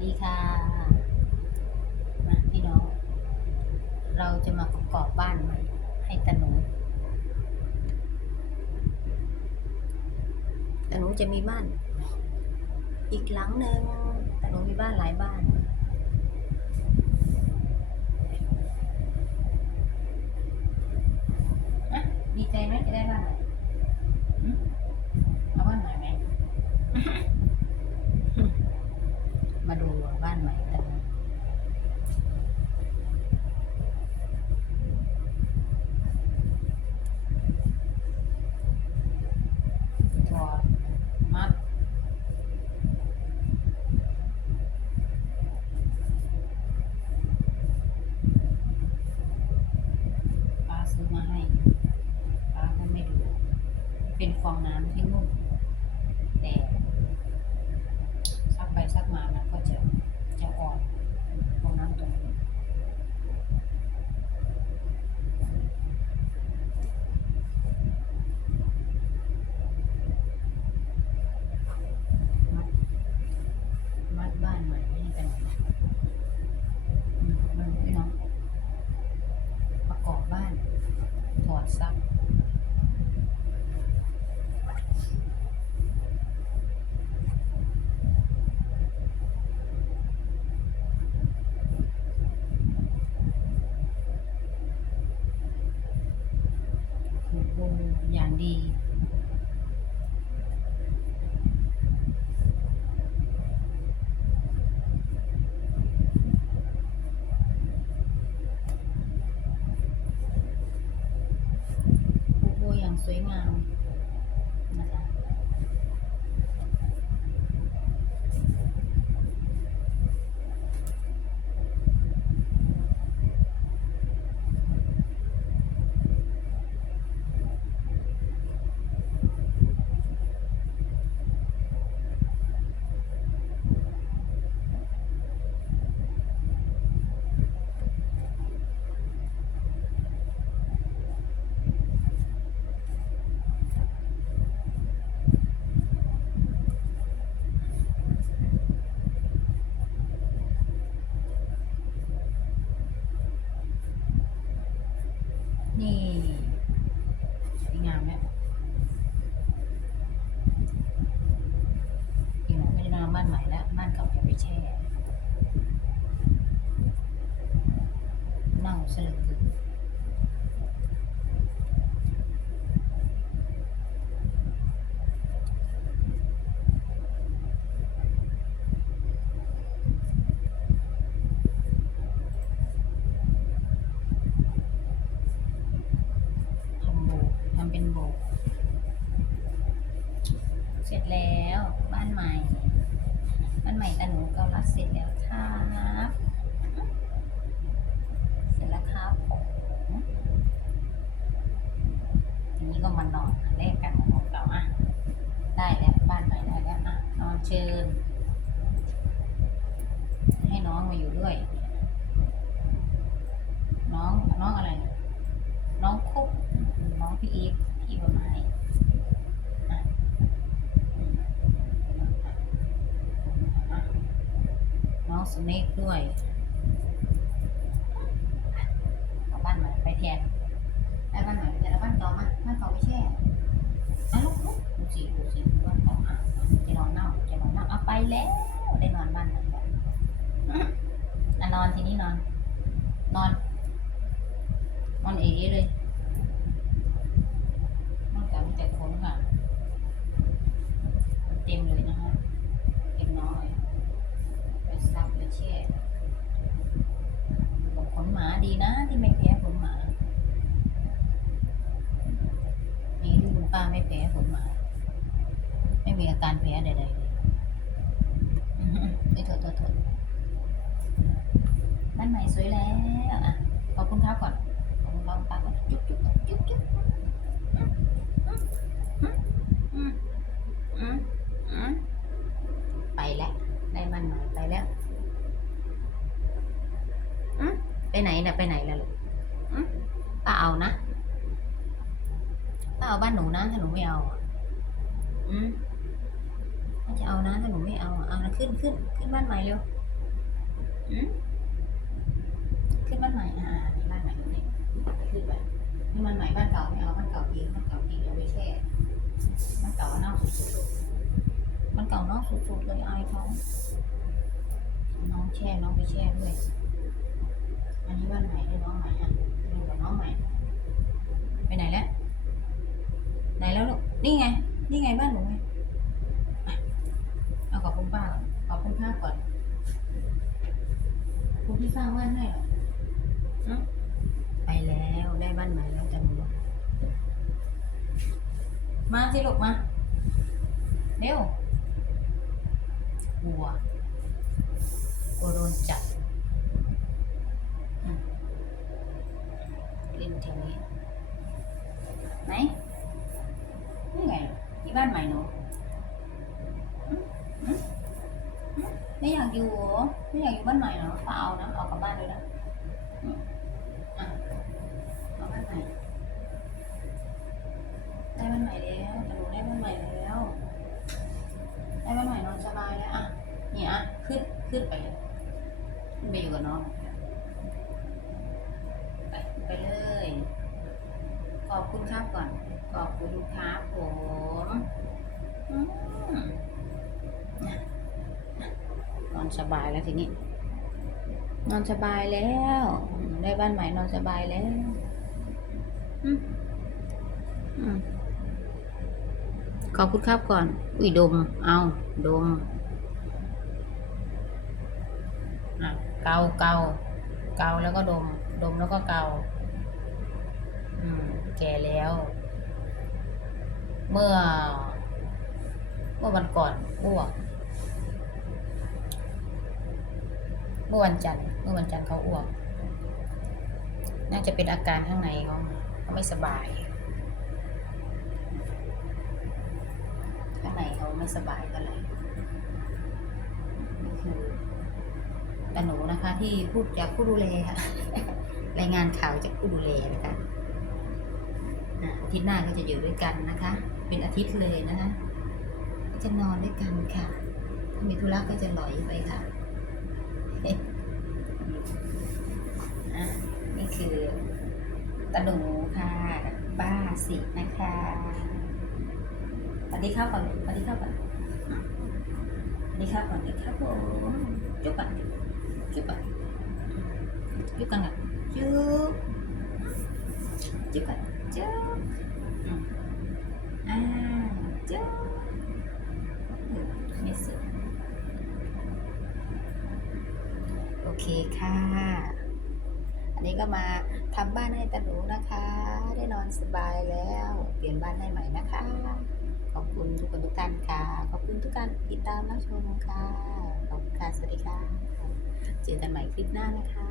ดีค่ะมาพี่น้อง เราจะมาประกอบบ้านใหม่ให้ตาหนูตาหนูจะมีบ้าน อีกหลังหนึ่งตาหนูมีบ้านหลายบ้าน อะดีใจไหมจะได้บ้านใหม่หึเอาบ้านใหม่ไหม มาดู บ้านใหม่กันนะตัวมัดป้าซื้อมาให้ป้าก็ไม่ดู เป็นฟองน้ำที่นุ่มแต่ซักไปซักมามันก็จะ จะอ่อนฟองน้ำตรงนี้มัดมัดบ้านใหม่ให้กันอืมมันพี่น้องประกอบบ้านถอดซักวงอย่างดี ผูกโบอย่างส วยงามนะคะ นี่สวยงามไหมอีกหน่อยไม่ได้นอนบ้านใหม่แล้วบ้านเก่าจะไปแช่เน่าเสลอเกินทำโบกทำเป็นโบก เสร็จแล้วบ้านใหม่ บ้านใหม่ตาหนูก็รัดเสร็จแล้วครับเสร็จแล้วครับผมทีนี้ก็มานอนแลกกันของเก่าอะได้แล้วบ้านใหม่ได้แล้วอะนอนเชิญ ให้น้องมาอยู่ด้วย น้องน้องอะไร น้องคุกน้องพี่อีฟพี่ประมาณอะอืมอะน้อง สเนกด้วยเอาบ้านใหม่ไปแทนได้บ้านใหม่ไปแต่ละบ้านเก่ามาบ้านเก่าไม่แช่อะลุกลุกดูสิดูสิบ้านเก่าอะจะนอนเน่าจะนอนเน่าเอาไปแล้วได้นอนบ้านใหม่แล้วอะนอนทีนี้นอน นอน นอนเอ๋เลย นอกจากมีแต่ขนค่ะ เต็มเลยนะคะเต็มน้อยไปซักไปแช่บอกขนหมาดีนะที่ไม่แพ้ขนหมาดีที่คุณป้าไม่แพ้ขนหมา ไม่มีอาการแพ้ใดๆเลยอื้อหือไปเถอะเถอะเถอะบ้านใหม่สวยแล้วอะขอบคุณครับก่อนขอบคุณครับป้าก่อนจุ๊บจุ๊บจุ๊บจุ๊บอืมอืมอืมไปแล้วได้มันหน่อยไปแล้วอืมไปไหนนะไปไหนล่ะลูกอืมป้าเอานะป้าเอาบ้านหนูนะถ้าหนูไม่เอาอะอืมป้าจะ เอานะถ้าหนูไม่เอาเอานะขึ้นขึ้นขึ้นบ้านใหม่เร็วอืมขึ้นบ้านใหม่อ่านี่บ้านใหม่นี่ขึ้นไปนี่มันใหม่บ้านเก่าไม่เอาบ้านเก่าทิ้งบ้านเก่าทิ้งเอาไว้แช่บ้านเก่าเน่าสุดๆบ้านเก่าเน่าสุดๆเลยอายเขาน้องแช่น้องไปแช่ด้วยอันนี้บ้านใหม่ด้วยน้องใหม่อะนี่กับน้องใหม่ไปไหนแล้วไหนแล้วลูกนี่ไงนี่ไงบ้านหนูไง เอาขอบคุณป้าก่อนขอบคุณป้าก่อนขอบคุณที่สร้างบ้านให้เหรอฮะไปแล้วได้บ้านใหม่แล้วจันหวมาสิลูกมาเร็วกลัวกลัวโดนจับอืมเล่นแถวนี้ไหนนี่ไงที่บ้านใหม่หนูหึ ไม่อยากอยู่เหรอไม่อยากอยู่บ้านใหม่เหรอเปล่านะเอากลับบ้านเลยนะอะเอาบ้านใหม่ได้บ้านใหม่แล้วหนูได้บ้านใหม่แล้ว ได้บ้านใหม่นอนสบายแล้วอะเนี่ยอะขึ้นขึ้นไปขึ้นไปอยู่กับน้องไปไปเลยขอบคุณครับก่อนขอบคุณครับผมอืมน่ะน่ะ นอนสบายแล้วทีนี้ นอนสบายแล้ว ได้บ้านใหม่นอนสบายแล้วอขอบคุณครับก่อน อุ้ยดม เอาดมอะเกาเกาเกาแล้วก็ดม ดมแล้วก็เกาอืมแก่แล้ว เมื่อ เมื่อวันก่อนอ้วก เมื่อวันจันทร์เมื่อวันจันทร์เขาอ้วก น่าจะเป็นอาการข้างในเขาเขาไม่สบาย ข้างในเขาไม่สบายก็เลยนี่คือตาหนูนะคะที่พูดจากผู้ดูแลค่ะรายงานข่าวจากผู้ดูแลนะคะอาทิตย์หน้าก็จะอยู่ด้วยกันนะคะ เป็นอาทิตย์เลยนะคะก็จะนอนด้วยกันค่ะ ถ้ามีธุระก็จะลอยไปค่ะ นี่คือตาหนูค่ะบ้าสินะคะสวัสดีครับก่อนสวัสดีครับก่อนอะสวัสดีครับก่อนสวัสดีครับผมจุ๊บก่อนจุ๊บก่อนจุ๊บก่อนจุ๊บจุ๊บก่อนจุ๊บอ่าจุ๊บอืมไม่สุด โอเค ค่ะ อันนี้ก็มาทำบ้านให้ตาหนูนะคะ ได้นอนสบายแล้ว เปลี่ยนบ้านให้ใหม่นะคะ ขอบคุณทุกคนทุกท่านค่ะ ขอบคุณทุกการติดตามรับชมค่ะ ขอบคุณค่ะ สวัสดีค่ะ เจอกันใหม่คลิปหน้านะคะ